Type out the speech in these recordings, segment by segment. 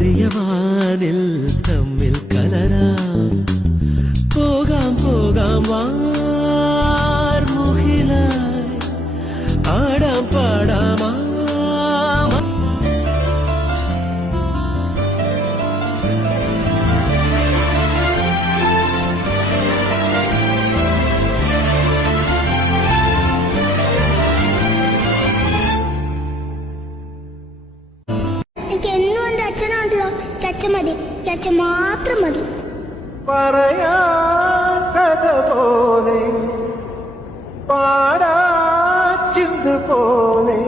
വിതറിയ വാനിൽ തമ്മിൽ കലരാം പോകാം പോകാം വാർമുകിലായി ആടാം പാടാം അച്ഛൻ മതി, അച്ഛൻ മാത്രം മതി. പറയാൻ കഥ പോലെ പാടാച്ചിന്ത് പോലെ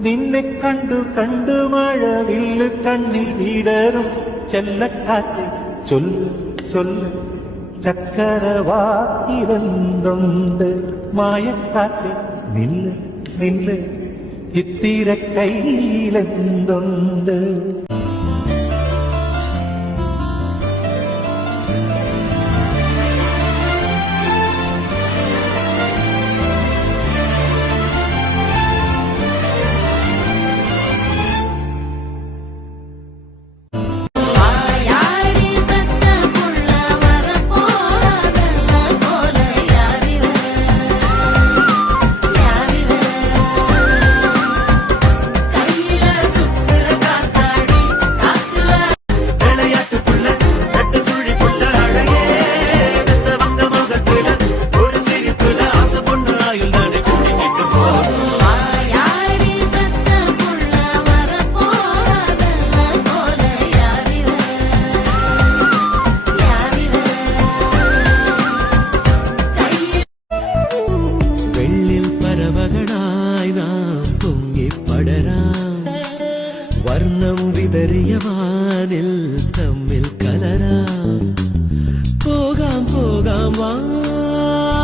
നിന്നെ കണ്ടു കണ്ടു മഴവില്ല് കണ്ണിൽ വിടരും ചെല്ലക്കാറ്റ് ചൊല്ല് ചൊല്ല് ചക്കരവാക്കിരന്തുണ്ട് മായക്കാറ്റ് നില്ല് നില്ല് ഇത്തിര കയ്യിലെന്തുണ്ട്. വർണ്ണം വിതറിയ വാനിൽ തമ്മിൽ കലരാം പോകാം പോകാം വാർമുകിലായി